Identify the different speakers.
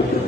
Speaker 1: Thank you.